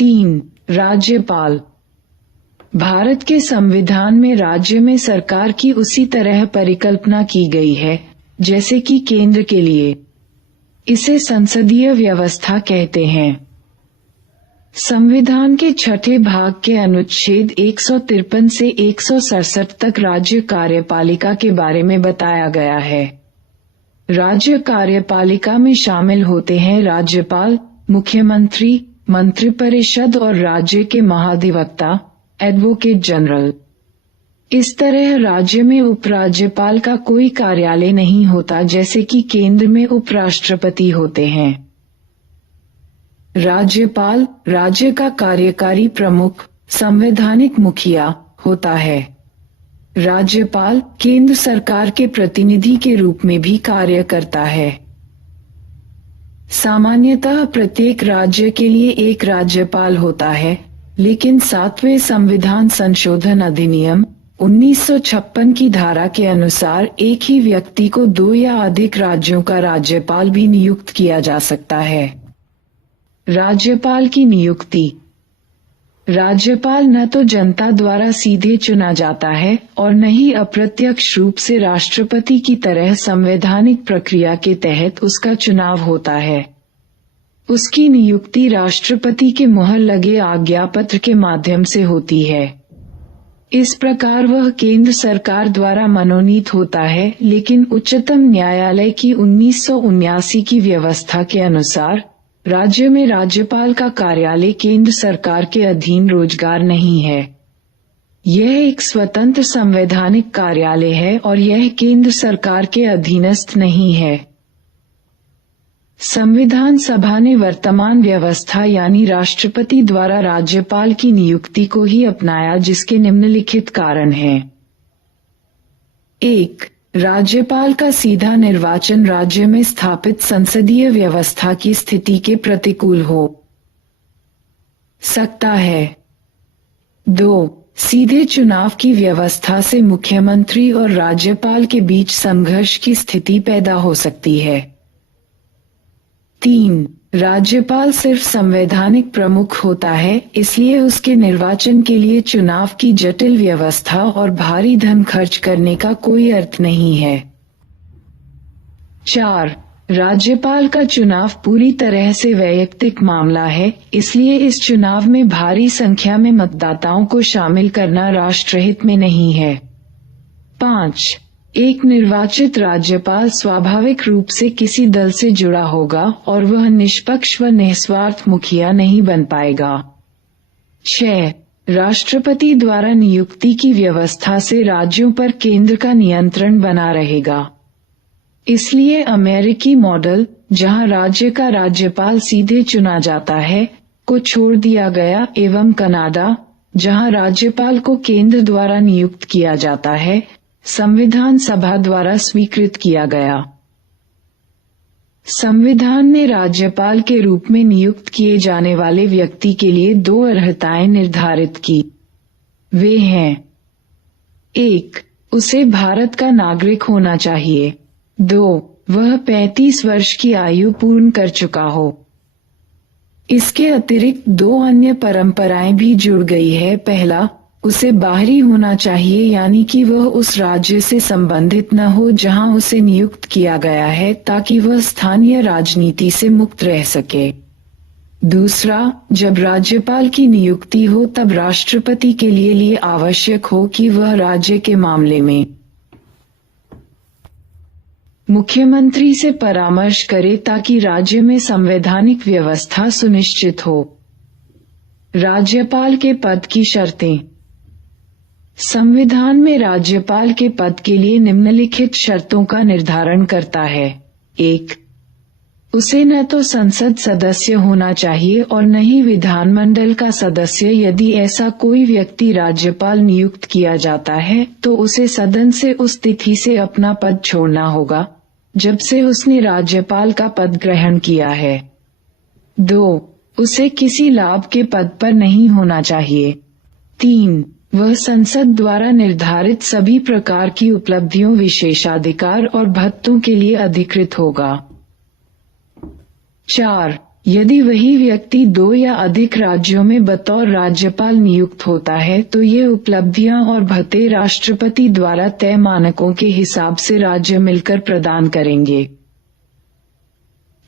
3. राज्यपाल। भारत के संविधान में राज्य में सरकार की उसी तरह परिकल्पना की गई है जैसे कि केंद्र के लिए। इसे संसदीय व्यवस्था कहते हैं। संविधान के छठे भाग के अनुच्छेद 153 से 167 तक राज्य कार्यपालिका के बारे में बताया गया है। राज्य कार्यपालिका में शामिल होते हैं राज्यपाल, मुख्यमंत्री, मंत्रिपरिषद और राज्य के महाधिवक्ता, एडवोकेट जनरल। इस तरह राज्य में उपराज्यपाल का कोई कार्यालय नहीं होता जैसे कि केंद्र में उपराष्ट्रपति होते हैं। राज्यपाल राज्य का कार्यकारी प्रमुख, संवैधानिक मुखिया होता है। राज्यपाल केंद्र सरकार के प्रतिनिधि के रूप में भी कार्य करता है। सामान्यतः प्रत्येक राज्य के लिए एक राज्यपाल होता है, लेकिन 7वें संविधान संशोधन अधिनियम 1956 की धारा के अनुसार एक ही व्यक्ति को 2 या अधिक राज्यों का राज्यपाल भी नियुक्त किया जा सकता है। राज्यपाल की नियुक्ति। राज्यपाल न तो जनता द्वारा सीधे चुना जाता है और न ही अप्रत्यक्ष रूप से राष्ट्रपति की तरह संवैधानिक प्रक्रिया के तहत उसका चुनाव होता है। उसकी नियुक्ति राष्ट्रपति के मुहर लगे आज्ञापत्र के माध्यम से होती है। इस प्रकार वह केंद्र सरकार द्वारा मनोनीत होता है, लेकिन उच्चतम न्यायालय की 1979 की व्यवस्था के अनुसार राज्य में राज्यपाल का कार्यालय केंद्र सरकार के अधीन रोजगार नहीं है। यह एक स्वतंत्र संवैधानिक कार्यालय है और यह केंद्र सरकार के अधीनस्थ नहीं है। संविधान सभा ने वर्तमान व्यवस्था यानी राष्ट्रपति द्वारा राज्यपाल की नियुक्ति को ही अपनाया, जिसके निम्नलिखित कारण हैं। 1. राज्यपाल का सीधा निर्वाचन राज्य में स्थापित संसदीय व्यवस्था की स्थिति के प्रतिकूल हो सकता है। 2. सीधे चुनाव की व्यवस्था से मुख्यमंत्री और राज्यपाल के बीच संघर्ष की स्थिति पैदा हो सकती है। 3. राज्यपाल सिर्फ संवैधानिक प्रमुख होता है, इसलिए उसके निर्वाचन के लिए चुनाव की जटिल व्यवस्था और भारी धन खर्च करने का कोई अर्थ नहीं है। 4. राज्यपाल का चुनाव पूरी तरह से वैयक्तिक मामला है, इसलिए इस चुनाव में भारी संख्या में मतदाताओं को शामिल करना राष्ट्रहित में नहीं है। 5. एक निर्वाचित राज्यपाल स्वाभाविक रूप से किसी दल से जुड़ा होगा और वह निष्पक्ष व निस्वार्थ मुखिया नहीं बन पाएगा। 6. राष्ट्रपति द्वारा नियुक्ति की व्यवस्था से राज्यों पर केंद्र का नियंत्रण बना रहेगा। इसलिए अमेरिकी मॉडल, जहां राज्य का राज्यपाल सीधे चुना जाता है, को छोड़ दिया गया एवं कनाडा, जहां राज्यपाल को केंद्र द्वारा नियुक्त किया जाता है, संविधान सभा द्वारा स्वीकृत किया गया। संविधान ने राज्यपाल के रूप में नियुक्त किए जाने वाले व्यक्ति के लिए 2 अर्हताएं निर्धारित की। वे हैं: 1. उसे भारत का नागरिक होना चाहिए। 2. वह 35 वर्ष की आयु पूर्ण कर चुका हो। इसके अतिरिक्त 2 अन्य परंपराएं भी जुड़ गई है। पहला, उसे बाहरी होना चाहिए, यानी कि वह उस राज्य से संबंधित न हो जहां उसे नियुक्त किया गया है, ताकि वह स्थानीय राजनीति से मुक्त रह सके। दूसरा, जब राज्यपाल की नियुक्ति हो तब राष्ट्रपति के लिए आवश्यक हो कि वह राज्य के मामले में मुख्यमंत्री से परामर्श करे ताकि राज्य में संवैधानिक व्यवस्था सुनिश्चित हो। राज्यपाल के पद की शर्तें। संविधान में राज्यपाल के पद के लिए निम्नलिखित शर्तों का निर्धारण करता है। 1. उसे न तो संसद सदस्य होना चाहिए और न ही विधानमंडल का सदस्य। यदि ऐसा कोई व्यक्ति राज्यपाल नियुक्त किया जाता है तो उसे सदन से उस तिथि से अपना पद छोड़ना होगा जब से उसने राज्यपाल का पद ग्रहण किया है। 2. उसे किसी लाभ के पद पर नहीं होना चाहिए। 3. वह संसद द्वारा निर्धारित सभी प्रकार की उपलब्धियों, विशेषाधिकार और भत्तों के लिए अधिकृत होगा। 4. यदि वही व्यक्ति 2 या अधिक राज्यों में बतौर राज्यपाल नियुक्त होता है तो ये उपलब्धियां और भत्ते राष्ट्रपति द्वारा तय मानकों के हिसाब से राज्य मिलकर प्रदान करेंगे।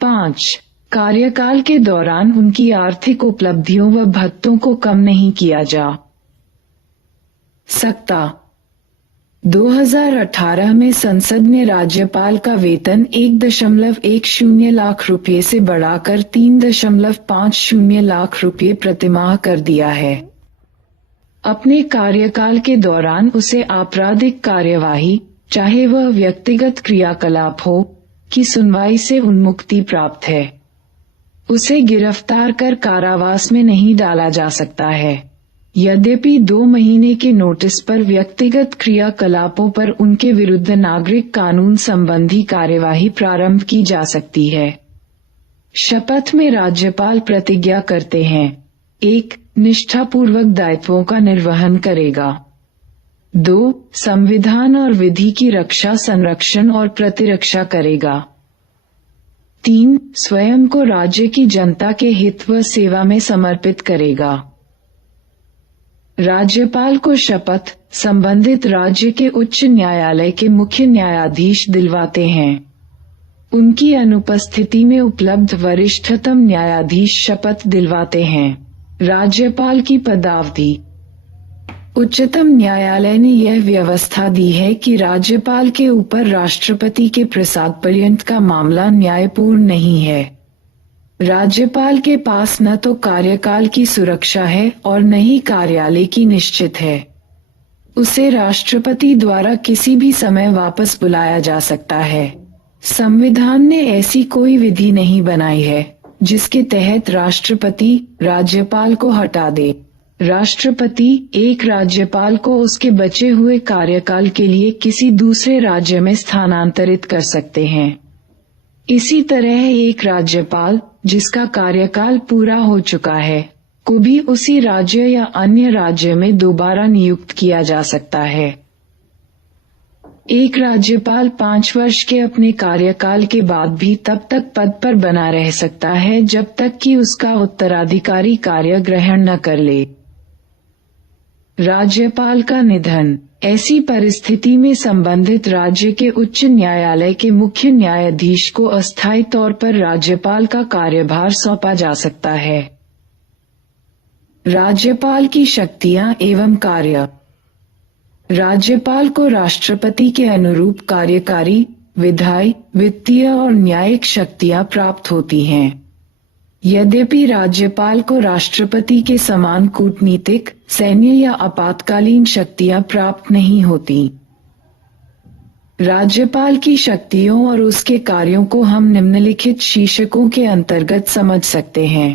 5. कार्यकाल के दौरान उनकी आर्थिक उपलब्धियों व भत्तों को कम नहीं किया जा सकता। 2018 में संसद ने राज्यपाल का वेतन 1.10 लाख रुपये से बढ़ाकर 3.50 लाख रुपये प्रतिमाह कर दिया है। अपने कार्यकाल के दौरान उसे आपराधिक कार्यवाही, चाहे वह व्यक्तिगत क्रियाकलाप हो, की सुनवाई से उन्मुक्ति प्राप्त है। उसे गिरफ्तार कर कारावास में नहीं डाला जा सकता है। यद्यपि 2 महीने के नोटिस पर व्यक्तिगत क्रियाकलापों पर उनके विरुद्ध नागरिक कानून संबंधी कार्यवाही प्रारंभ की जा सकती है। शपथ में राज्यपाल प्रतिज्ञा करते हैं। 1. निष्ठापूर्वक दायित्वों का निर्वहन करेगा। 2. संविधान और विधि की रक्षा, संरक्षण और प्रतिरक्षा करेगा। 3. स्वयं को राज्य की जनता के हित व सेवा में समर्पित करेगा। राज्यपाल को शपथ संबंधित राज्य के उच्च न्यायालय के मुख्य न्यायाधीश दिलवाते हैं। उनकी अनुपस्थिति में उपलब्ध वरिष्ठतम न्यायाधीश शपथ दिलवाते हैं। राज्यपाल की पदावधि। उच्चतम न्यायालय ने यह व्यवस्था दी है कि राज्यपाल के ऊपर राष्ट्रपति के प्रसाद पर्यंत का मामला न्यायपूर्ण नहीं है। राज्यपाल के पास न तो कार्यकाल की सुरक्षा है और न ही कार्यालय की निश्चित है। उसे राष्ट्रपति द्वारा किसी भी समय वापस बुलाया जा सकता है। संविधान ने ऐसी कोई विधि नहीं बनाई है जिसके तहत राष्ट्रपति राज्यपाल को हटा दे। राष्ट्रपति एक राज्यपाल को उसके बचे हुए कार्यकाल के लिए किसी दूसरे राज्य में स्थानांतरित कर सकते हैं। इसी तरह एक राज्यपाल जिसका कार्यकाल पूरा हो चुका है को भी उसी राज्य या अन्य राज्य में दोबारा नियुक्त किया जा सकता है। एक राज्यपाल 5 वर्ष के अपने कार्यकाल के बाद भी तब तक पद पर बना रह सकता है जब तक कि उसका उत्तराधिकारी कार्य ग्रहण न कर ले। राज्यपाल का निधन। ऐसी परिस्थिति में संबंधित राज्य के उच्च न्यायालय के मुख्य न्यायाधीश को अस्थायी तौर पर राज्यपाल का कार्यभार सौंपा जा सकता है। राज्यपाल की शक्तियां एवं कार्य। राज्यपाल को राष्ट्रपति के अनुरूप कार्यकारी, विधायी, वित्तीय और न्यायिक शक्तियां प्राप्त होती हैं। यद्यपि राज्यपाल को राष्ट्रपति के समान कूटनीतिक, सैन्य या आपातकालीन शक्तियां प्राप्त नहीं होती। राज्यपाल की शक्तियों और उसके कार्यों को हम निम्नलिखित शीर्षकों के अंतर्गत समझ सकते हैं।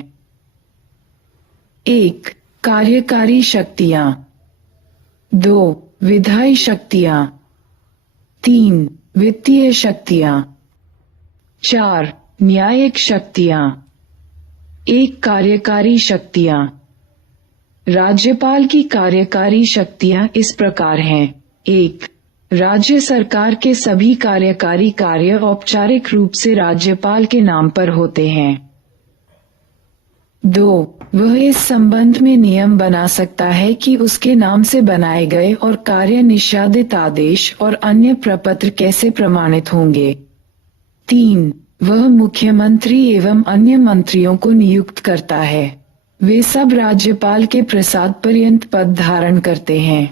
1. कार्यकारी शक्तियां। 2. विधायी शक्तियां। 3. वित्तीय शक्तियां। 4. न्यायिक शक्तियां। 1. कार्यकारी शक्तियां। राज्यपाल की कार्यकारी शक्तियां इस प्रकार हैं। 1. राज्य सरकार के सभी कार्यकारी कार्य औपचारिक रूप से राज्यपाल के नाम पर होते हैं। 2. वह इस संबंध में नियम बना सकता है कि उसके नाम से बनाए गए और कार्य निषादित आदेश और अन्य प्रपत्र कैसे प्रमाणित होंगे। 3. वह मुख्यमंत्री एवं अन्य मंत्रियों को नियुक्त करता है। वे सब राज्यपाल के प्रसाद पर्यंत पद धारण करते हैं।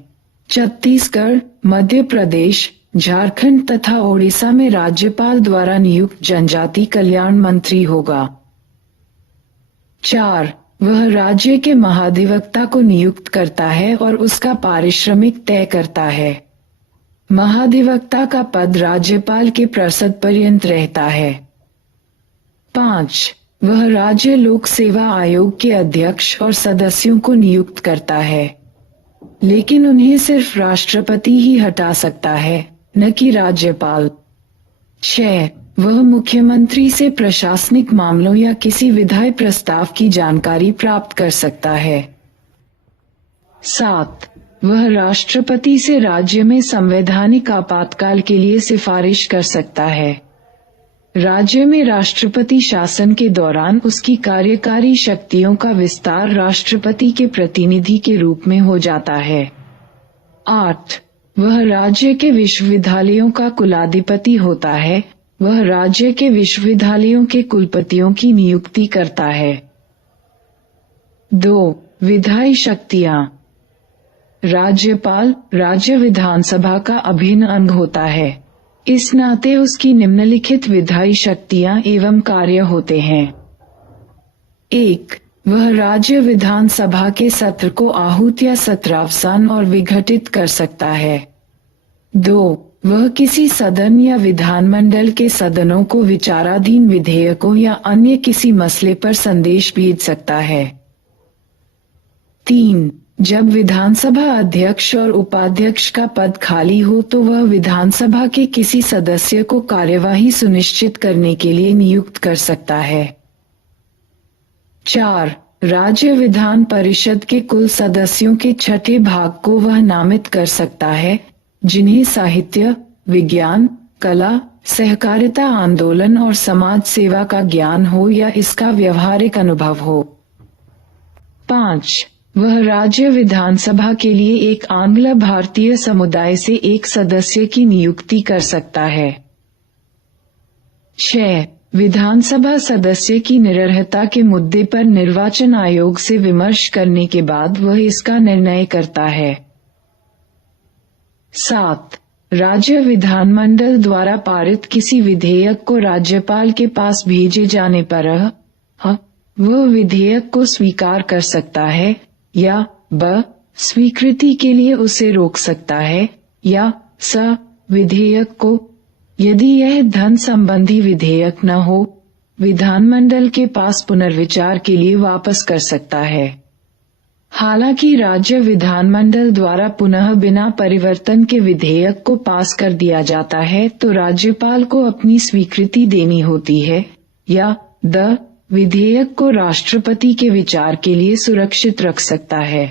छत्तीसगढ़, मध्य प्रदेश, झारखंड तथा ओडिशा में राज्यपाल द्वारा नियुक्त जनजाति कल्याण मंत्री होगा। 4. वह राज्य के महाधिवक्ता को नियुक्त करता है और उसका पारिश्रमिक तय करता है। महाधिवक्ता का पद राज्यपाल के प्रसाद पर्यंत रहता है। 5. वह राज्य लोक सेवा आयोग के अध्यक्ष और सदस्यों को नियुक्त करता है, लेकिन उन्हें सिर्फ राष्ट्रपति ही हटा सकता है, न कि राज्यपाल। 6. वह मुख्यमंत्री से प्रशासनिक मामलों या किसी विधायी प्रस्ताव की जानकारी प्राप्त कर सकता है। 7. वह राष्ट्रपति से राज्य में संवैधानिक आपातकाल के लिए सिफारिश कर सकता है। राज्य में राष्ट्रपति शासन के दौरान उसकी कार्यकारी शक्तियों का विस्तार राष्ट्रपति के प्रतिनिधि के रूप में हो जाता है। 8. वह राज्य के विश्वविद्यालयों का कुलाधिपति होता है। वह राज्य के विश्वविद्यालयों के कुलपतियों की नियुक्ति करता है। 2. विधायी शक्तियां। राज्यपाल राज्य विधानसभा का अभिन्न अंग होता है। इस नाते उसकी निम्नलिखित विधायी शक्तियां एवं कार्य होते हैं। 1. वह राज्य विधानसभा के सत्र को आहूत या सत्रावसान और विघटित कर सकता है। 2. वह किसी सदन या विधानमंडल के सदनों को विचाराधीन विधेयकों या अन्य किसी मसले पर संदेश भेज सकता है। 3. जब विधानसभा अध्यक्ष और उपाध्यक्ष का पद खाली हो तो वह विधानसभा के किसी सदस्य को कार्यवाही सुनिश्चित करने के लिए नियुक्त कर सकता है। 4. राज्य विधान परिषद के कुल सदस्यों के छठे भाग को वह नामित कर सकता है, जिन्हें साहित्य, विज्ञान, कला, सहकारिता आंदोलन और समाज सेवा का ज्ञान हो या इसका व्यवहारिक अनुभव हो। 5. वह राज्य विधानसभा के लिए एक आंग्ल भारतीय समुदाय से एक सदस्य की नियुक्ति कर सकता है। 6. विधानसभा सदस्य की निरर्हता के मुद्दे पर निर्वाचन आयोग से विमर्श करने के बाद वह इसका निर्णय करता है। 7. राज्य विधानमंडल द्वारा पारित किसी विधेयक को राज्यपाल के पास भेजे जाने पर वह विधेयक को स्वीकार कर सकता है या ब स्वीकृति के लिए उसे रोक सकता है या स विधेयक को, यदि यह धन संबंधी विधेयक न हो, विधानमंडल के पास पुनर्विचार के लिए वापस कर सकता है। हालांकि राज्य विधानमंडल द्वारा पुनः बिना परिवर्तन के विधेयक को पास कर दिया जाता है तो राज्यपाल को अपनी स्वीकृति देनी होती है या द विधेयक को राष्ट्रपति के विचार के लिए सुरक्षित रख सकता है।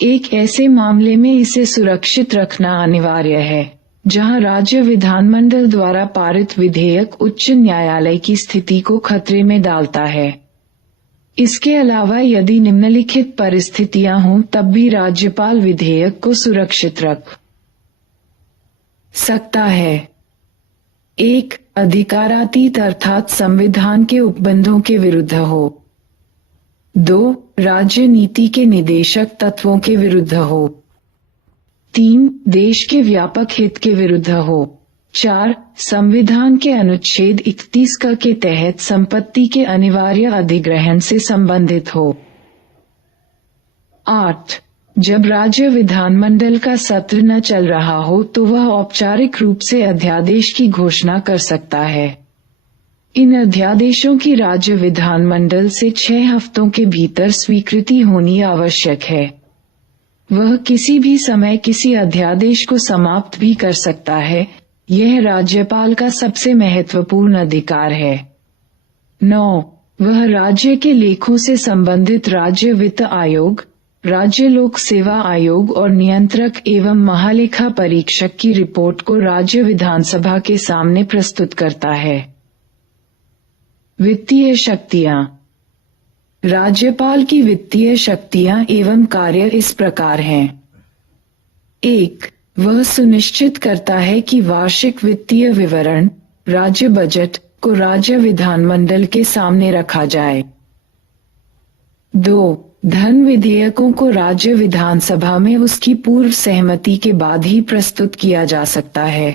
एक ऐसे मामले में इसे सुरक्षित रखना अनिवार्य है जहां राज्य विधानमंडल द्वारा पारित विधेयक उच्च न्यायालय की स्थिति को खतरे में डालता है। इसके अलावा यदि निम्नलिखित परिस्थितियां हों तब भी राज्यपाल विधेयक को सुरक्षित रख सकता है। 1. अधिकारातीत अर्थात संविधान के उपबंधों के विरुद्ध हो। 2. राज्य नीति के निदेशक तत्वों के विरुद्ध हो। 3. देश के व्यापक हित के विरुद्ध हो। 4. संविधान के अनुच्छेद 31 क के तहत संपत्ति के अनिवार्य अधिग्रहण से संबंधित हो। 8. जब राज्य विधानमंडल का सत्र न चल रहा हो तो वह औपचारिक रूप से अध्यादेश की घोषणा कर सकता है। इन अध्यादेशों की राज्य विधानमंडल से 6 हफ्तों के भीतर स्वीकृति होनी आवश्यक है। वह किसी भी समय किसी अध्यादेश को समाप्त भी कर सकता है। यह राज्यपाल का सबसे महत्वपूर्ण अधिकार है। 9. वह राज्य के लेखों से संबंधित राज्य वित्त आयोग, राज्य लोक सेवा आयोग और नियंत्रक एवं महालेखा परीक्षक की रिपोर्ट को राज्य विधानसभा के सामने प्रस्तुत करता है। वित्तीय शक्तियां। राज्यपाल की वित्तीय शक्तियां एवं कार्य इस प्रकार हैं। 1. वह सुनिश्चित करता है कि वार्षिक वित्तीय विवरण, राज्य बजट को राज्य विधानमंडल के सामने रखा जाए। 2. धन विधेयकों को राज्य विधानसभा में उसकी पूर्व सहमति के बाद ही प्रस्तुत किया जा सकता है।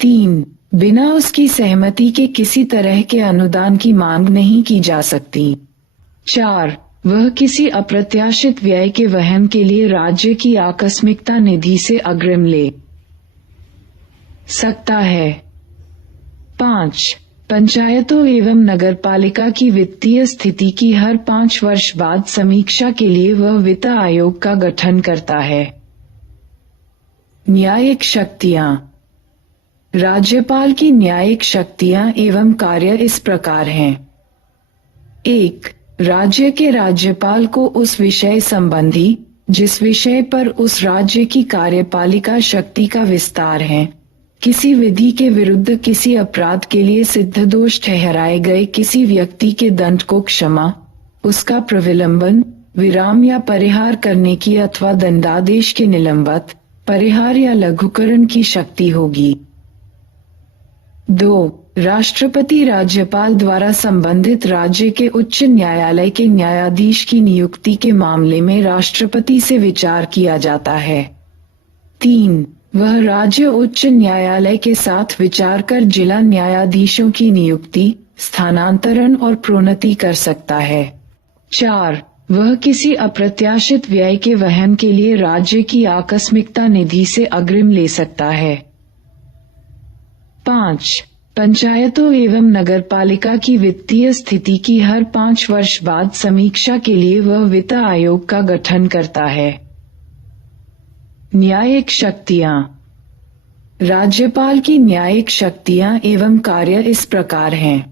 3. बिना उसकी सहमति के किसी तरह के अनुदान की मांग नहीं की जा सकती। 4. वह किसी अप्रत्याशित व्यय के वहन के लिए राज्य की आकस्मिकता निधि से अग्रिम ले सकता है। 5. पंचायतों एवं नगरपालिका की वित्तीय स्थिति की हर 5 वर्ष बाद समीक्षा के लिए वह वित्त आयोग का गठन करता है। न्यायिक शक्तियां। राज्यपाल की न्यायिक शक्तियां एवं कार्य इस प्रकार हैं। 1. राज्य के राज्यपाल को उस विषय संबंधी जिस विषय पर उस राज्य की कार्यपालिका शक्ति का विस्तार है, किसी विधि के विरुद्ध किसी अपराध के लिए सिद्ध दोष ठहराए गए किसी व्यक्ति के दंड को क्षमा, उसका प्रविलंबन, विराम या परिहार करने की अथवा दंडादेश के निलंबित, परिहार या लघुकरण की शक्ति होगी। 2. राष्ट्रपति राज्यपाल द्वारा संबंधित राज्य के उच्च न्यायालय के न्यायाधीश की नियुक्ति के मामले में राष्ट्रपति से विचार किया जाता है। 3. वह राज्य उच्च न्यायालय के साथ विचार कर जिला न्यायाधीशों की नियुक्ति, स्थानांतरण और प्रोन्नति कर सकता है। 4. वह किसी अप्रत्याशित व्यय के वहन के लिए राज्य की आकस्मिकता निधि से अग्रिम ले सकता है। 5. पंचायतों एवं नगरपालिका की वित्तीय स्थिति की हर 5 वर्ष बाद समीक्षा के लिए वह वित्त आयोग का गठन करता है। न्यायिक शक्तियां। राज्यपाल की न्यायिक शक्तियां एवं कार्य इस प्रकार हैं।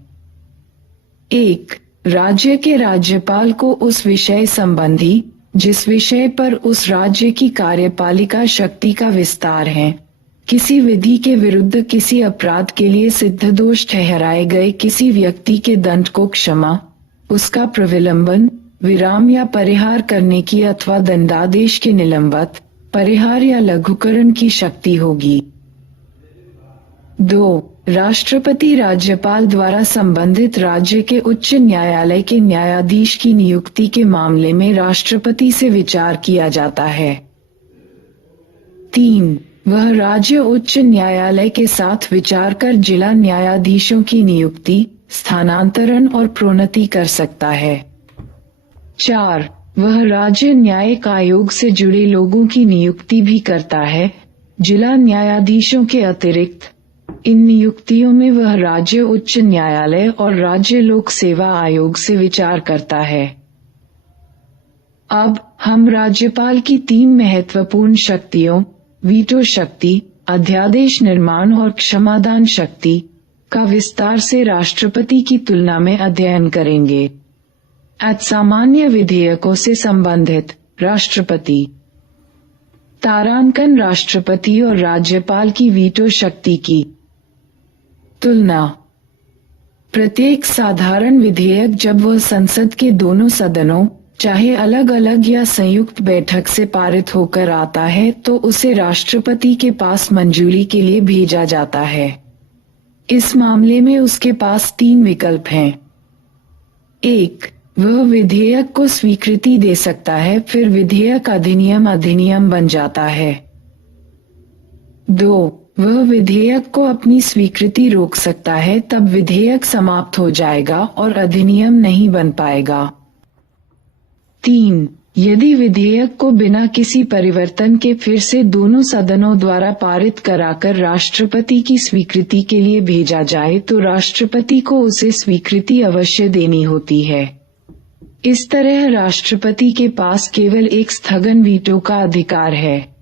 1. राज्य के राज्यपाल को उस विषय संबंधी जिस विषय पर उस राज्य की कार्यपालिका शक्ति का विस्तार है, किसी विधि के विरुद्ध किसी अपराध के लिए सिद्ध दोष ठहराए गए किसी व्यक्ति के दंड को क्षमा, उसका प्रविलंबन, विराम या परिहार करने की अथवा दंडादेश के निलंबित, परिहार या लघुकरण की शक्ति होगी। 2. राष्ट्रपति राज्यपाल द्वारा संबंधित राज्य के उच्च न्यायालय के न्यायाधीश की नियुक्ति के मामले में राष्ट्रपति से विचार किया जाता है। 3. वह राज्य उच्च न्यायालय के साथ विचार कर जिला न्यायाधीशों की नियुक्ति, स्थानांतरण और प्रोन्नति कर सकता है। 4. वह राज्य न्यायिक आयोग से जुड़े लोगों की नियुक्ति भी करता है। जिला न्यायाधीशों के अतिरिक्त इन नियुक्तियों में वह राज्य उच्च न्यायालय और राज्य लोक सेवा आयोग से विचार करता है। अब हम राज्यपाल की 3 महत्वपूर्ण शक्तियों, वीटो शक्ति, अध्यादेश निर्माण और क्षमादान शक्ति का विस्तार से राष्ट्रपति की तुलना में अध्ययन करेंगे। सामान्य विधेयकों से संबंधित राष्ट्रपति। तारांकन राष्ट्रपति और राज्यपाल की वीटो शक्ति की तुलना। प्रत्येक साधारण विधेयक जब वह संसद के दोनों सदनों, चाहे अलग अलग या संयुक्त बैठक से पारित होकर आता है, तो उसे राष्ट्रपति के पास मंजूरी के लिए भेजा जाता है। इस मामले में उसके पास 3 विकल्प हैं। 1. वह विधेयक को स्वीकृति दे सकता है, फिर विधेयक अधिनियम बन जाता है। 2. वह विधेयक को अपनी स्वीकृति रोक सकता है, तब विधेयक समाप्त हो जाएगा और अधिनियम नहीं बन पाएगा। 3. यदि विधेयक को बिना किसी परिवर्तन के फिर से दोनों सदनों द्वारा पारित कराकर राष्ट्रपति की स्वीकृति के लिए भेजा जाए, तो राष्ट्रपति को उसे स्वीकृति अवश्य देनी होती है। इस तरह राष्ट्रपति के पास केवल एक स्थगन वीटो का अधिकार है।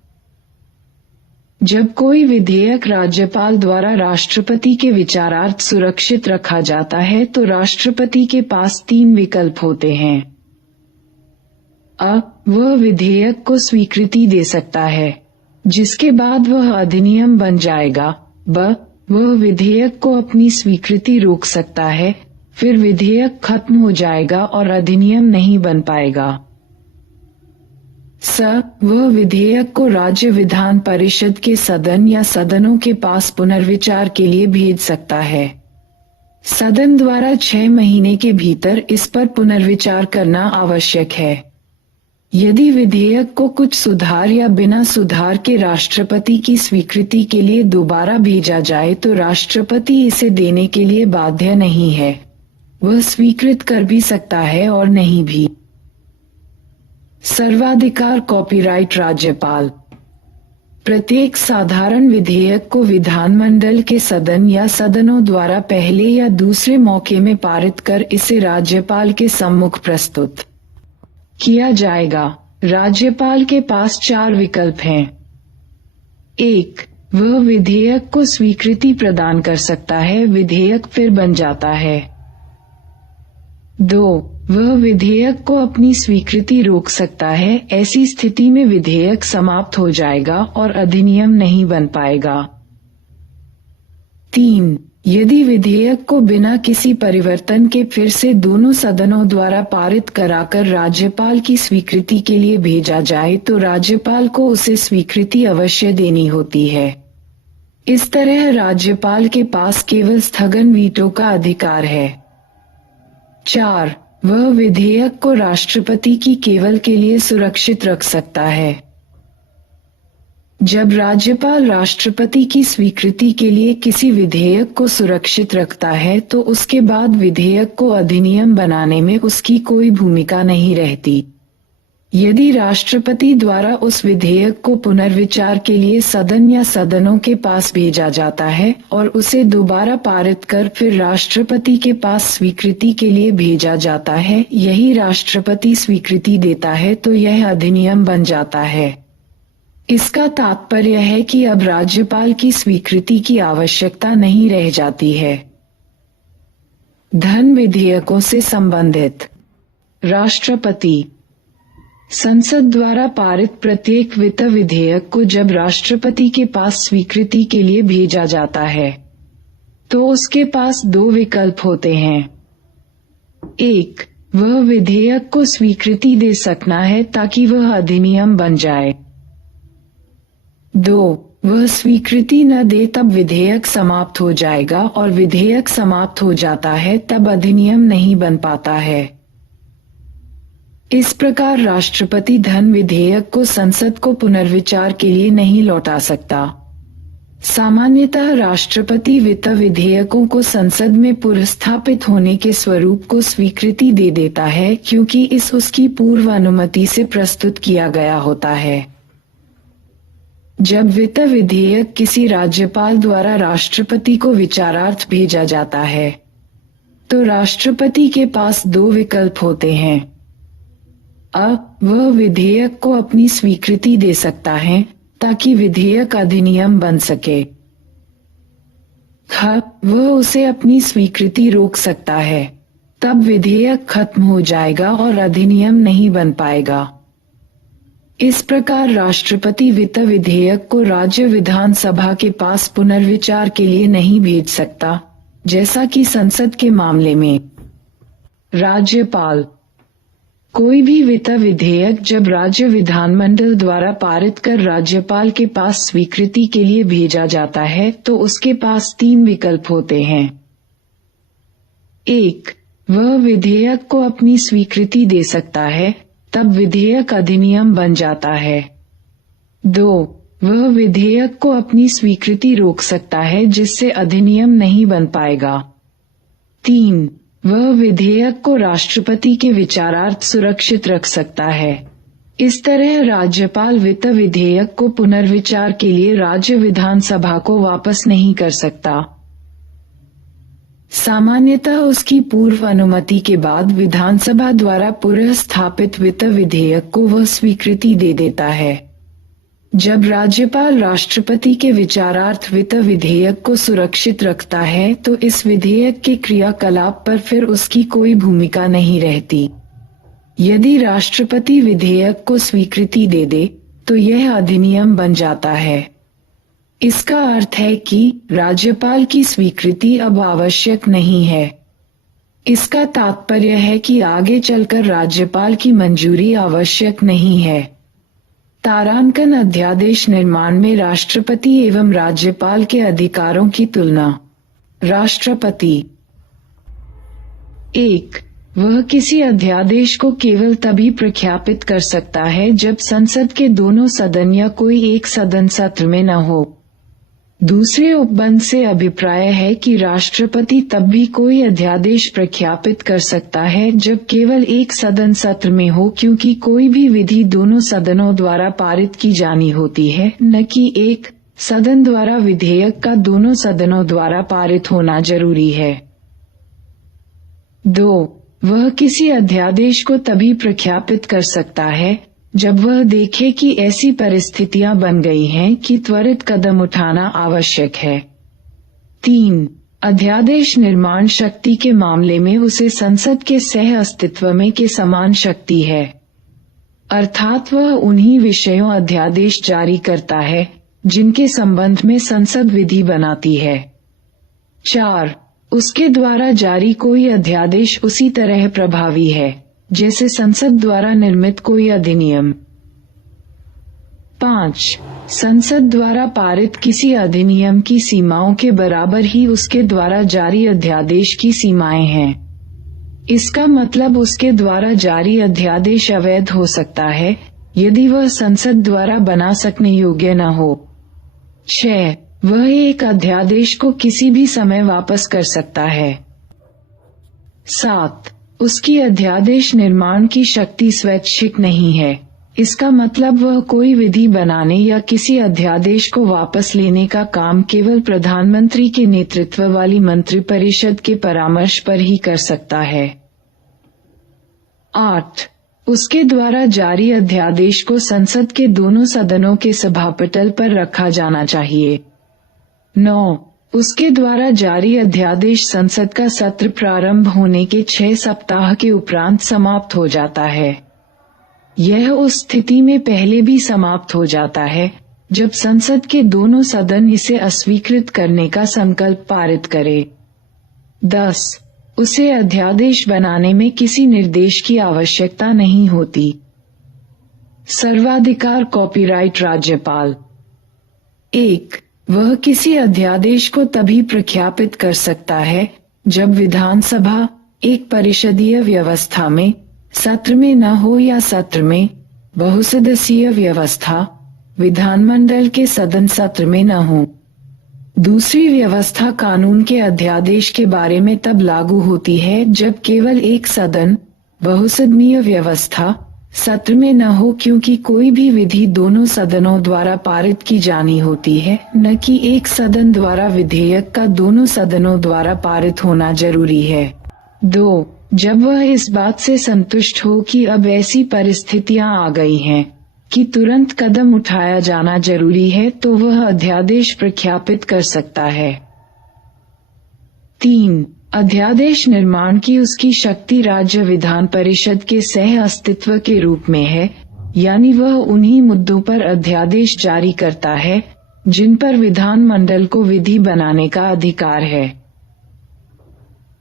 जब कोई विधेयक राज्यपाल द्वारा राष्ट्रपति के विचारार्थ सुरक्षित रखा जाता है, तो राष्ट्रपति के पास 3 विकल्प होते हैं। अ. वह विधेयक को स्वीकृति दे सकता है, जिसके बाद वह अधिनियम बन जाएगा। ब. वह विधेयक को अपनी स्वीकृति रोक सकता है, फिर विधेयक खत्म हो जाएगा और अधिनियम नहीं बन पाएगा। स. वह विधेयक को राज्य विधान परिषद के सदन या सदनों के पास पुनर्विचार के लिए भेज सकता है। सदन द्वारा 6 महीने के भीतर इस पर पुनर्विचार करना आवश्यक है। यदि विधेयक को कुछ सुधार या बिना सुधार के राष्ट्रपति की स्वीकृति के लिए दोबारा भेजा जाए, तो राष्ट्रपति इसे देने के लिए बाध्य नहीं है। वह स्वीकृत कर भी सकता है और नहीं भी। सर्वाधिकार कॉपीराइट राज्यपाल। प्रत्येक साधारण विधेयक को विधानमंडल के सदन या सदनों द्वारा पहले या दूसरे मौके में पारित कर इसे राज्यपाल के सम्मुख प्रस्तुत किया जाएगा। राज्यपाल के पास 4 विकल्प हैं। 1. वह विधेयक को स्वीकृति प्रदान कर सकता है, विधेयक फिर बन जाता है। 2. वह विधेयक को अपनी स्वीकृति रोक सकता है, ऐसी स्थिति में विधेयक समाप्त हो जाएगा और अधिनियम नहीं बन पाएगा। 3. यदि विधेयक को बिना किसी परिवर्तन के फिर से दोनों सदनों द्वारा पारित कराकर राज्यपाल की स्वीकृति के लिए भेजा जाए तो राज्यपाल को उसे स्वीकृति अवश्य देनी होती है। इस तरह राज्यपाल के पास केवल स्थगन वीटो का अधिकार है। 4. वह विधेयक को राष्ट्रपति की केवल के लिए सुरक्षित रख सकता है। जब राज्यपाल राष्ट्रपति की स्वीकृति के लिए किसी विधेयक को सुरक्षित रखता है तो उसके बाद विधेयक को अधिनियम बनाने में उसकी कोई भूमिका नहीं रहती। यदि राष्ट्रपति द्वारा उस विधेयक को पुनर्विचार के लिए सदन या सदनों के पास भेजा जाता है और उसे दोबारा पारित कर फिर राष्ट्रपति के पास स्वीकृति के लिए भेजा जाता है, यही राष्ट्रपति स्वीकृति देता है तो यह अधिनियम बन जाता है। इसका तात्पर्य है कि अब राज्यपाल की स्वीकृति की आवश्यकता नहीं रह जाती है। धन विधेयकों से संबंधित। राष्ट्रपति संसद द्वारा पारित प्रत्येक वित्त विधेयक को जब राष्ट्रपति के पास स्वीकृति के लिए भेजा जाता है तो उसके पास 2 विकल्प होते हैं। 1. वह विधेयक को स्वीकृति दे सकना है ताकि वह अधिनियम बन जाए। 2. वह स्वीकृति न दे तब विधेयक समाप्त हो जाएगा और विधेयक समाप्त हो जाता है तब अधिनियम नहीं बन पाता है। इस प्रकार राष्ट्रपति धन विधेयक को संसद को पुनर्विचार के लिए नहीं लौटा सकता। सामान्यतः राष्ट्रपति वित्त विधेयकों को संसद में पुनर्स्थापित होने के स्वरूप को स्वीकृति दे देता है क्योंकि इस उसकी पूर्व अनुमति से प्रस्तुत किया गया होता है। जब वित्त विधेयक किसी राज्यपाल द्वारा राष्ट्रपति को विचारार्थ भेजा जाता है तो राष्ट्रपति के पास 2 विकल्प होते हैं। वह विधेयक को अपनी स्वीकृति दे सकता है ताकि विधेयक अधिनियम बन सके। वह उसे अपनी स्वीकृति रोक सकता है, तब विधेयक खत्म हो जाएगा और अधिनियम नहीं बन पाएगा। इस प्रकार राष्ट्रपति वित्त विधेयक को राज्य विधानसभा के पास पुनर्विचार के लिए नहीं भेज सकता, जैसा कि संसद के मामले में। राज्यपाल कोई भी वित्त विधेयक जब राज्य विधानमंडल द्वारा पारित कर राज्यपाल के पास स्वीकृति के लिए भेजा जाता है तो उसके पास 3 विकल्प होते हैं। 1. वह विधेयक को अपनी स्वीकृति दे सकता है, तब विधेयक अधिनियम बन जाता है। 2. वह विधेयक को अपनी स्वीकृति रोक सकता है जिससे अधिनियम नहीं बन पाएगा। 3. वह विधेयक को राष्ट्रपति के विचारार्थ सुरक्षित रख सकता है। इस तरह राज्यपाल वित्त विधेयक को पुनर्विचार के लिए राज्य विधानसभा को वापस नहीं कर सकता। सामान्यतः उसकी पूर्व अनुमति के बाद विधानसभा द्वारा पुनर्स्थापित वित्त विधेयक को वह स्वीकृति दे देता है। जब राज्यपाल राष्ट्रपति के विचारार्थ वित्त विधेयक को सुरक्षित रखता है तो इस विधेयक के क्रियाकलाप पर फिर उसकी कोई भूमिका नहीं रहती। यदि राष्ट्रपति विधेयक को स्वीकृति दे दे तो यह अधिनियम बन जाता है। इसका अर्थ है कि राज्यपाल की स्वीकृति अब आवश्यक नहीं है। इसका तात्पर्य है कि आगे चलकर राज्यपाल की मंजूरी आवश्यक नहीं है। तारांकन अध्यादेश निर्माण में राष्ट्रपति एवं राज्यपाल के अधिकारों की तुलना। राष्ट्रपति 1. वह किसी अध्यादेश को केवल तभी प्रख्यापित कर सकता है जब संसद के दोनों सदन या कोई एक सदन सत्र में न हो। दूसरे उपबंध से अभिप्राय है कि राष्ट्रपति तब भी कोई अध्यादेश प्रख्यापित कर सकता है जब केवल एक सदन सत्र में हो, क्योंकि कोई भी विधि दोनों सदनों द्वारा पारित की जानी होती है, न कि एक सदन द्वारा विधेयक का दोनों सदनों द्वारा पारित होना जरूरी है। 2. वह किसी अध्यादेश को तभी प्रख्यापित कर सकता है जब वह देखे कि ऐसी परिस्थितियां बन गई हैं कि त्वरित कदम उठाना आवश्यक है। 3. अध्यादेश निर्माण शक्ति के मामले में उसे संसद के सह अस्तित्व में के समान शक्ति है, अर्थात वह उन्हीं विषयों अध्यादेश जारी करता है जिनके संबंध में संसद विधि बनाती है। 4. उसके द्वारा जारी कोई अध्यादेश उसी तरह प्रभावी है जैसे संसद द्वारा निर्मित कोई अधिनियम। 5. संसद द्वारा पारित किसी अधिनियम की सीमाओं के बराबर ही उसके द्वारा जारी अध्यादेश की सीमाएं हैं। इसका मतलब उसके द्वारा जारी अध्यादेश अवैध हो सकता है यदि वह संसद द्वारा बना सकने योग्य न हो। 6. वह एक अध्यादेश को किसी भी समय वापस कर सकता है। 7. उसकी अध्यादेश निर्माण की शक्ति स्वैच्छिक नहीं है। इसका मतलब वह कोई विधि बनाने या किसी अध्यादेश को वापस लेने का काम केवल प्रधानमंत्री के नेतृत्व वाली मंत्रिपरिषद के परामर्श पर ही कर सकता है। 8. उसके द्वारा जारी अध्यादेश को संसद के दोनों सदनों के सभापटल पर रखा जाना चाहिए। 9. उसके द्वारा जारी अध्यादेश संसद का सत्र प्रारंभ होने के 6 सप्ताह के उपरांत समाप्त हो जाता है। यह उस स्थिति में पहले भी समाप्त हो जाता है जब संसद के दोनों सदन इसे अस्वीकृत करने का संकल्प पारित करे। 10. उसे अध्यादेश बनाने में किसी निर्देश की आवश्यकता नहीं होती। सर्वाधिकार कॉपीराइट राज्यपाल। 1. वह किसी अध्यादेश को तभी प्रख्यापित कर सकता है जब विधानसभा एक परिषदीय व्यवस्था में सत्र में न हो या सत्र में बहुसदस्यीय व्यवस्था विधानमंडल के सदन सत्र में न हो। दूसरी व्यवस्था कानून के अध्यादेश के बारे में तब लागू होती है जब केवल एक सदन बहुसदनीय व्यवस्था सत्र में न हो क्योंकि कोई भी विधि दोनों सदनों द्वारा पारित की जानी होती है न कि एक सदन द्वारा विधेयक का दोनों सदनों द्वारा पारित होना जरूरी है। 2. जब वह इस बात से संतुष्ट हो कि अब ऐसी परिस्थितियां आ गई हैं कि तुरंत कदम उठाया जाना जरूरी है तो वह अध्यादेश प्रख्यापित कर सकता है। 3. अध्यादेश निर्माण की उसकी शक्ति राज्य विधान परिषद के सह अस्तित्व के रूप में है, यानी वह उन्हीं मुद्दों पर अध्यादेश जारी करता है जिन पर विधानमंडल को विधि बनाने का अधिकार है।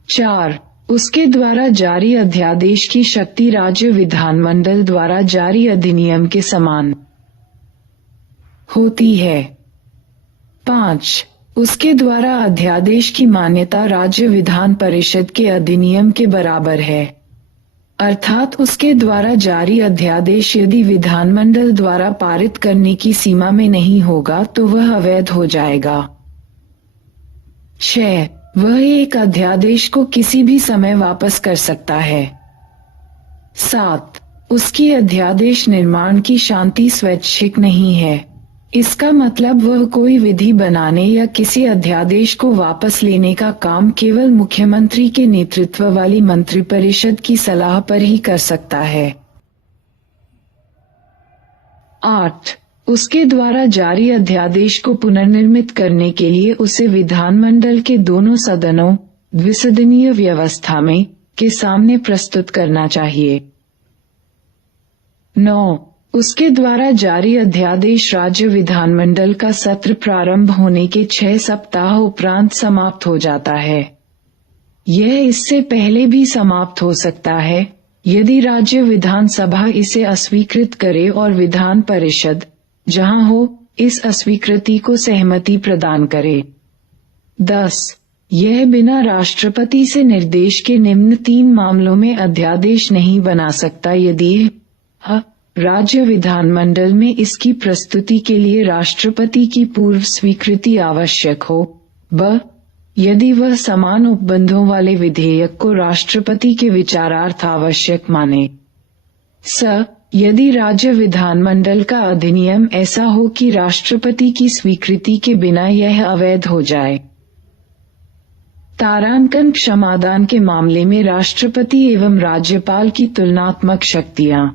4. उसके द्वारा जारी अध्यादेश की शक्ति राज्य विधानमंडल द्वारा जारी अधिनियम के समान होती है। 5. उसके द्वारा अध्यादेश की मान्यता राज्य विधान परिषद के अधिनियम के बराबर है, अर्थात उसके द्वारा जारी अध्यादेश यदि विधानमंडल द्वारा पारित करने की सीमा में नहीं होगा तो वह अवैध हो जाएगा। 6. वह एक अध्यादेश को किसी भी समय वापस कर सकता है। 7. उसकी अध्यादेश निर्माण की शांति स्वैच्छिक नहीं है। इसका मतलब वह कोई विधि बनाने या किसी अध्यादेश को वापस लेने का काम केवल मुख्यमंत्री के नेतृत्व वाली मंत्रिपरिषद की सलाह पर ही कर सकता है। 8. उसके द्वारा जारी अध्यादेश को पुनर्निर्मित करने के लिए उसे विधानमंडल के दोनों सदनों द्विसदनीय व्यवस्था में के सामने प्रस्तुत करना चाहिए। 9. उसके द्वारा जारी अध्यादेश राज्य विधानमंडल का सत्र प्रारंभ होने के 6 सप्ताह उपरांत समाप्त हो जाता है। यह इससे पहले भी समाप्त हो सकता है यदि राज्य विधानसभा इसे अस्वीकृत करे और विधान परिषद जहां हो इस अस्वीकृति को सहमति प्रदान करे। 10. यह बिना राष्ट्रपति से निर्देश के निम्न 3 मामलों में अध्यादेश नहीं बना सकता यदि राज्य विधानमंडल में इसकी प्रस्तुति के लिए राष्ट्रपति की पूर्व स्वीकृति आवश्यक हो, ब. यदि वह समान उपबंधों वाले विधेयक को राष्ट्रपति के विचारार्थ आवश्यक माने, स. यदि राज्य विधानमंडल का अधिनियम ऐसा हो कि राष्ट्रपति की स्वीकृति के बिना यह अवैध हो जाए। तारांकन क्षमादान के मामले में राष्ट्रपति एवं राज्यपाल की तुलनात्मक शक्तियां।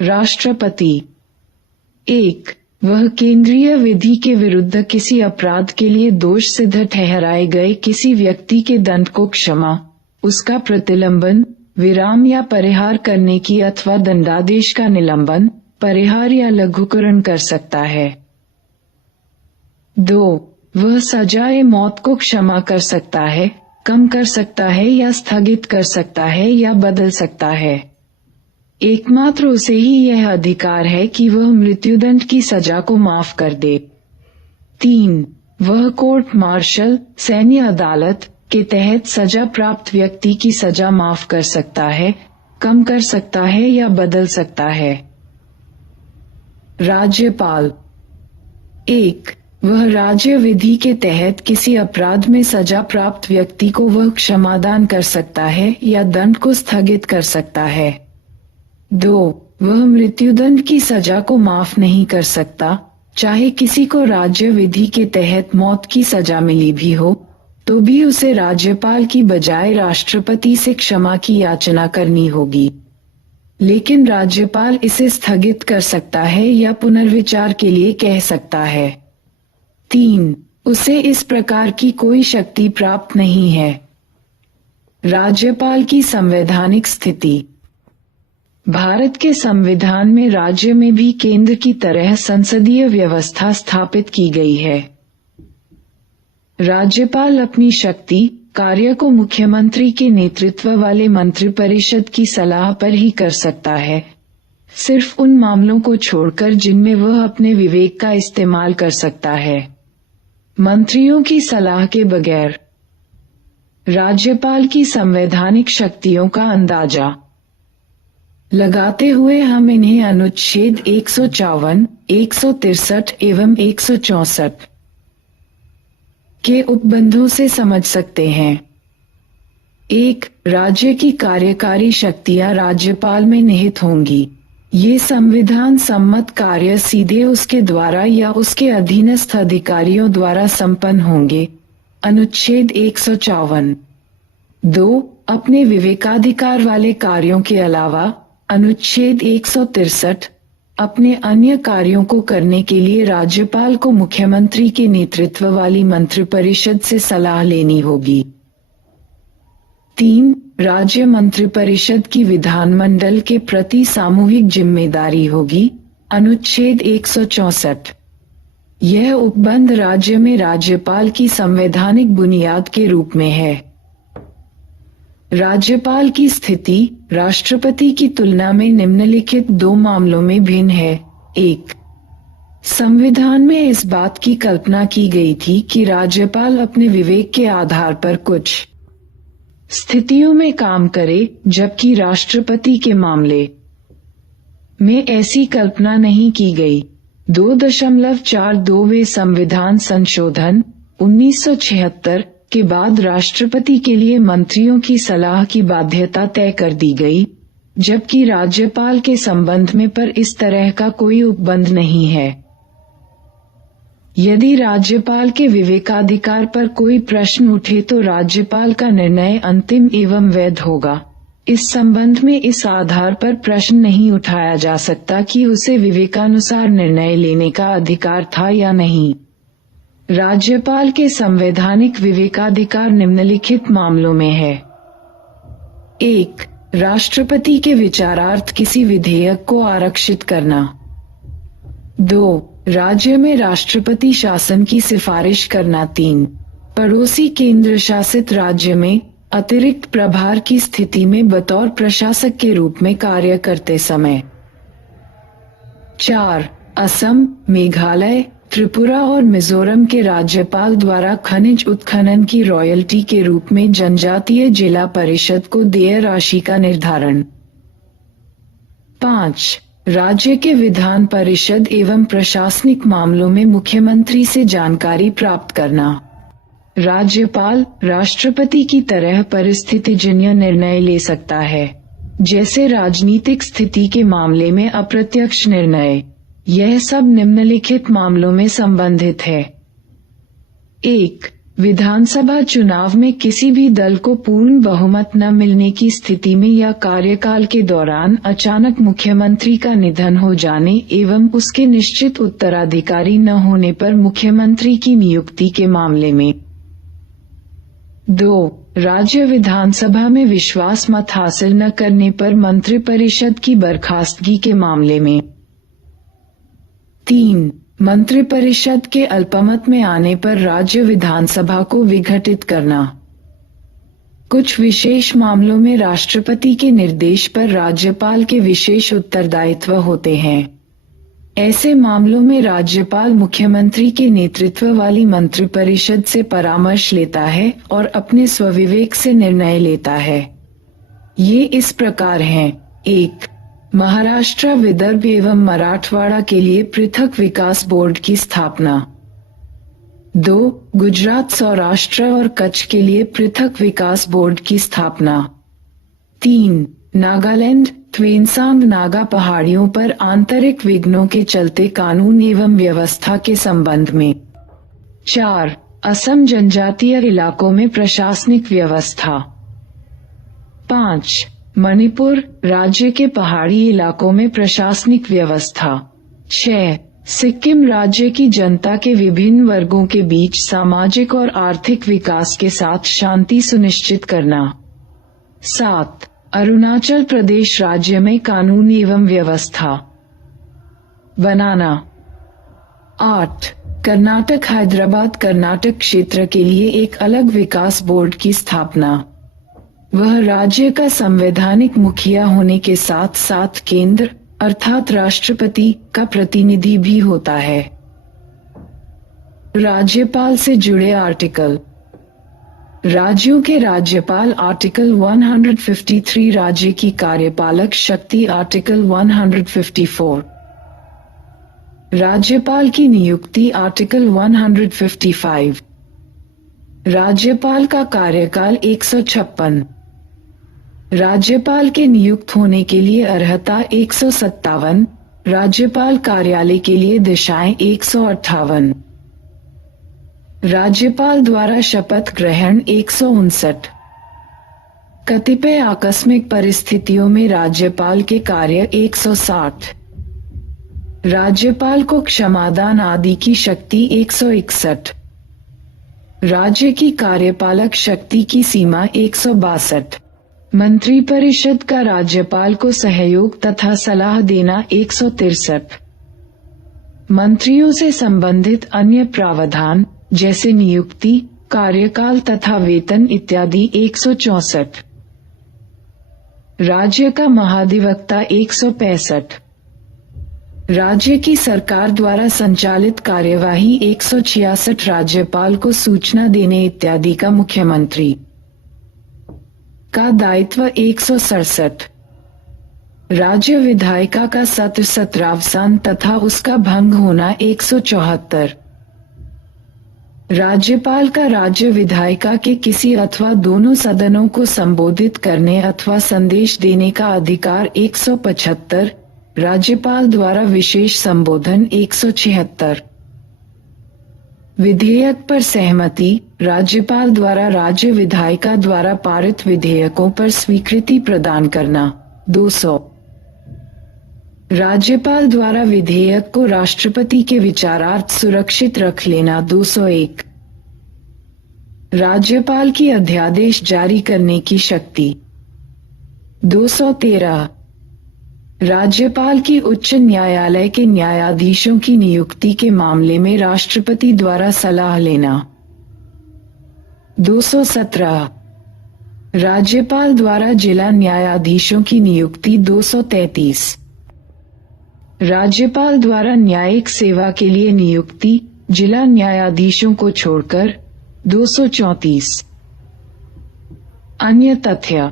राष्ट्रपति 1. वह केंद्रीय विधि के विरुद्ध किसी अपराध के लिए दोष सिद्ध ठहराए गए किसी व्यक्ति के दंड को क्षमा, उसका प्रतिलंबन, विराम या परिहार करने की अथवा दंडादेश का निलंबन, परिहार या लघुकरण कर सकता है। 2. वह सजाए मौत को क्षमा कर सकता है, कम कर सकता है या स्थगित कर सकता है या बदल सकता है। एकमात्र उसे ही यह अधिकार है कि वह मृत्युदंड की सजा को माफ कर दे। 3. वह कोर्ट मार्शल, सैन्य अदालत के तहत सजा प्राप्त व्यक्ति की सजा माफ कर सकता है, कम कर सकता है या बदल सकता है। राज्यपाल 1. वह राज्य विधि के तहत किसी अपराध में सजा प्राप्त व्यक्ति को वह क्षमादान कर सकता है या दंड को स्थगित कर सकता है। 2. वह मृत्युदंड की सजा को माफ नहीं कर सकता, चाहे किसी को राज्य विधि के तहत मौत की सजा मिली भी हो, तो भी उसे राज्यपाल की बजाय राष्ट्रपति से क्षमा की याचना करनी होगी। लेकिन राज्यपाल इसे स्थगित कर सकता है या पुनर्विचार के लिए कह सकता है। 3. उसे इस प्रकार की कोई शक्ति प्राप्त नहीं है। राज्यपाल की संवैधानिक स्थिति। भारत के संविधान में राज्य में भी केंद्र की तरह संसदीय व्यवस्था स्थापित की गई है। राज्यपाल अपनी शक्ति कार्य को मुख्यमंत्री के नेतृत्व वाले मंत्रिपरिषद की सलाह पर ही कर सकता है, सिर्फ उन मामलों को छोड़कर जिनमें वह अपने विवेक का इस्तेमाल कर सकता है, मंत्रियों की सलाह के बगैर। राज्यपाल की संवैधानिक शक्तियों का अंदाजा लगाते हुए हम इन्हें अनुच्छेद 154, 163 एवं 164 के उपबंधों से समझ सकते हैं। 1. राज्य की कार्यकारी शक्तियां राज्यपाल में निहित होंगी। ये संविधान सम्मत कार्य सीधे उसके द्वारा या उसके अधीनस्थ अधिकारियों द्वारा संपन्न होंगे। अनुच्छेद 154। 2. अपने विवेकाधिकार वाले कार्यों के अलावा अनुच्छेद 163 अपने अन्य कार्यों को करने के लिए राज्यपाल को मुख्यमंत्री के नेतृत्व वाली मंत्रिपरिषद से सलाह लेनी होगी। 3. राज्य मंत्रिपरिषद की विधानमंडल के प्रति सामूहिक जिम्मेदारी होगी। अनुच्छेद 164। यह उपबंध राज्य में राज्यपाल की संवैधानिक बुनियाद के रूप में है। राज्यपाल की स्थिति राष्ट्रपति की तुलना में निम्नलिखित 2 मामलों में भिन्न है। 1. संविधान में इस बात की कल्पना की गई थी कि राज्यपाल अपने विवेक के आधार पर कुछ स्थितियों में काम करे, जबकि राष्ट्रपति के मामले में ऐसी कल्पना नहीं की गई। 2.42वें संविधान संशोधन 1976 के बाद राष्ट्रपति के लिए मंत्रियों की सलाह की बाध्यता तय कर दी गई, जबकि राज्यपाल के संबंध में पर इस तरह का कोई उपबंध नहीं है। यदि राज्यपाल के विवेकाधिकार पर कोई प्रश्न उठे तो राज्यपाल का निर्णय अंतिम एवं वैध होगा। इस संबंध में इस आधार पर प्रश्न नहीं उठाया जा सकता कि उसे विवेकानुसार निर्णय लेने का अधिकार था या नहीं। राज्यपाल के संवैधानिक विवेकाधिकार निम्नलिखित मामलों में है। 1. राष्ट्रपति के विचारार्थ किसी विधेयक को आरक्षित करना। 2. राज्य में राष्ट्रपति शासन की सिफारिश करना। 3. पड़ोसी केंद्र शासित राज्य में अतिरिक्त प्रभार की स्थिति में बतौर प्रशासक के रूप में कार्य करते समय। 4. असम, मेघालय, त्रिपुरा और मिजोरम के राज्यपाल द्वारा खनिज उत्खनन की रॉयल्टी के रूप में जनजातीय जिला परिषद को देय राशि का निर्धारण। 5. राज्य के विधान परिषद एवं प्रशासनिक मामलों में मुख्यमंत्री से जानकारी प्राप्त करना। राज्यपाल राष्ट्रपति की तरह परिस्थितिजन्य निर्णय ले सकता है, जैसे राजनीतिक स्थिति के मामले में अप्रत्यक्ष निर्णय। यह सब निम्नलिखित मामलों में संबंधित है। 1. विधानसभा चुनाव में किसी भी दल को पूर्ण बहुमत न मिलने की स्थिति में या कार्यकाल के दौरान अचानक मुख्यमंत्री का निधन हो जाने एवं उसके निश्चित उत्तराधिकारी न होने पर मुख्यमंत्री की नियुक्ति के मामले में। 2. राज्य विधानसभा में विश्वास मत हासिल न करने पर मंत्रिपरिषद की बर्खास्तगी के मामले में। 3. मंत्रिपरिषद के अल्पमत में आने पर राज्य विधानसभा को विघटित करना। कुछ विशेष मामलों में राष्ट्रपति के निर्देश पर राज्यपाल के विशेष उत्तरदायित्व होते हैं। ऐसे मामलों में राज्यपाल मुख्यमंत्री के नेतृत्व वाली मंत्रिपरिषद से परामर्श लेता है और अपने स्वविवेक से निर्णय लेता है। ये इस प्रकार हैं: 1. महाराष्ट्र, विदर्भ एवं मराठवाड़ा के लिए पृथक विकास बोर्ड की स्थापना। 2. गुजरात, सौराष्ट्र और कच्छ के लिए पृथक विकास बोर्ड की स्थापना। 3. नागालैंड, त्वेनसांग नागा पहाड़ियों पर आंतरिक विघ्नों के चलते कानून एवं व्यवस्था के संबंध में। 4. असम जनजातीय इलाकों में प्रशासनिक व्यवस्था। 5. मणिपुर राज्य के पहाड़ी इलाकों में प्रशासनिक व्यवस्था। 6. सिक्किम राज्य की जनता के विभिन्न वर्गों के बीच सामाजिक और आर्थिक विकास के साथ शांति सुनिश्चित करना। 7. अरुणाचल प्रदेश राज्य में कानून एवं व्यवस्था बनाना। 8. कर्नाटक, हैदराबाद कर्नाटक क्षेत्र के लिए एक अलग विकास बोर्ड की स्थापना। वह राज्य का संवैधानिक मुखिया होने के साथ साथ केंद्र अर्थात राष्ट्रपति का प्रतिनिधि भी होता है। राज्यपाल से जुड़े आर्टिकल। राज्यों के राज्यपाल आर्टिकल 153, राज्य की कार्यपालक शक्ति आर्टिकल 154, राज्यपाल की नियुक्ति आर्टिकल 155, राज्यपाल का कार्यकाल 156, राज्यपाल के नियुक्त होने के लिए अर्हता 157, राज्यपाल कार्यालय के लिए दिशाएं 158, राज्यपाल द्वारा शपथ ग्रहण 159, कतिपय आकस्मिक परिस्थितियों में राज्यपाल के कार्य 160, राज्यपाल को क्षमादान आदि की शक्ति 161, राज्य की कार्यपालक शक्ति की सीमा 162, मंत्रिपरिषद का राज्यपाल को सहयोग तथा सलाह देना 163, मंत्रियों से संबंधित अन्य प्रावधान जैसे नियुक्ति, कार्यकाल तथा वेतन इत्यादि 164, राज्य का महाधिवक्ता 165, राज्य की सरकार द्वारा संचालित कार्यवाही 166, राज्यपाल को सूचना देने इत्यादि का मुख्यमंत्री का दायित्व 167, राज्य विधायिका का सत्र 17वां तथा उसका भंग होना 174, राज्यपाल का राज्य विधायिका के किसी अथवा दोनों सदनों को संबोधित करने अथवा संदेश देने का अधिकार 175, राज्यपाल द्वारा विशेष संबोधन 176, विधेयक पर सहमति, राज्यपाल द्वारा राज्य विधायिका द्वारा पारित विधेयकों पर स्वीकृति प्रदान करना 200, राज्यपाल द्वारा विधेयक को राष्ट्रपति के विचारार्थ सुरक्षित रख लेना 201, राज्यपाल की अध्यादेश जारी करने की शक्ति 213, राज्यपाल की उच्च न्यायालय के न्यायाधीशों की नियुक्ति के मामले में राष्ट्रपति द्वारा सलाह लेना 217, राज्यपाल द्वारा जिला न्यायाधीशों की नियुक्ति 233, राज्यपाल द्वारा न्यायिक सेवा के लिए नियुक्ति जिला न्यायाधीशों को छोड़कर 234, अन्य तथ्य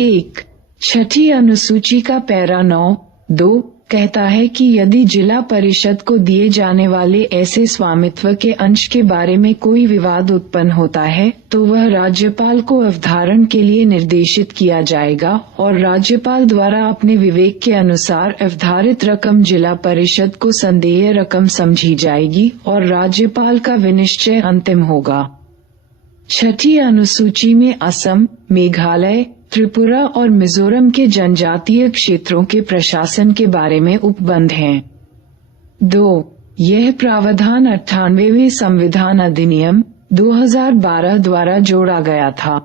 1. छठी अनुसूची का पैरा 9(2) कहता है कि यदि जिला परिषद को दिए जाने वाले ऐसे स्वामित्व के अंश के बारे में कोई विवाद उत्पन्न होता है तो वह राज्यपाल को अवधारण के लिए निर्देशित किया जाएगा और राज्यपाल द्वारा अपने विवेक के अनुसार अवधारित रकम जिला परिषद को संदेय रकम समझी जाएगी और राज्यपाल का विनिश्चय अंतिम होगा। छठी अनुसूची में असम, मेघालय, त्रिपुरा और मिजोरम के जनजातीय क्षेत्रों के प्रशासन के बारे में उपबंध हैं। 2. यह प्रावधान 98वें संविधान अधिनियम 2012 द्वारा जोड़ा गया था।